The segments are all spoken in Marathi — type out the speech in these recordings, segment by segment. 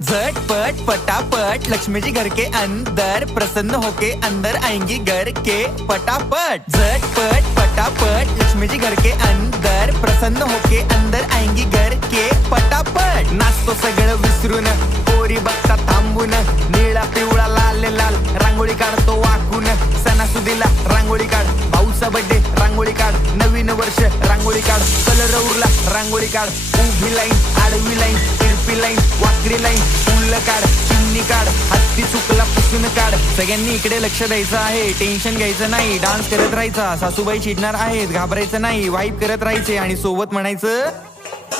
झटपट पटापट लक्ष्मी जी घर के अंदर प्रसन्न होके अंदर आएंगी घर के पटापट। झटपट पटापट लक्ष्मी जी घर के अंदर प्रसन्न होके अंदर आएंगी घर के पटापट। नाचतो सगळं विसरून पोरी बघता थांबून निळा पिवळा लाल लाल रांगोळी काढतो वाकून। सणासुदीला रांगोळी काढ, भाऊचा बर्थडे रांगोळी काढ, नवीन वर्ष रांगोळी काढ, कलर उरला रांगोळी काढ, उभी लाईन आडवी लाईन तिरपी लाईन वाकडी लाईन फुल काढ, चिमणी काढ, हत्ती चुकला पुसून काढ। सगळ्यांनी इकडे लक्ष द्यायचं आहे, टेन्शन घ्यायचं नाही, डान्स करत राहायचा। सासूबाई चिडणार आहेत, घाबरायचं नाही, वाईप करत राहायचे आणि सोबत म्हणायचं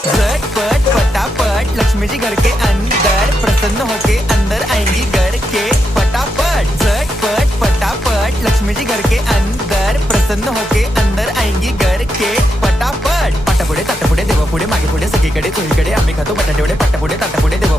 झटपट पटापट लक्ष्मी जी घर के अंदर प्रसन्न होके अंदर आएंगी घर के पटापट। झटपट पटापट लक्ष्मी जी घर के अंदर प्रसन्न होके अंदर आएंगी घर के पटापट। पाटापुढे ताटापुढे देवापुढे मागे पुढे सगळीकडे चोहीकडे आम्ही खातो बटाटेवडे पाटापुढे ताटापुढे देवा।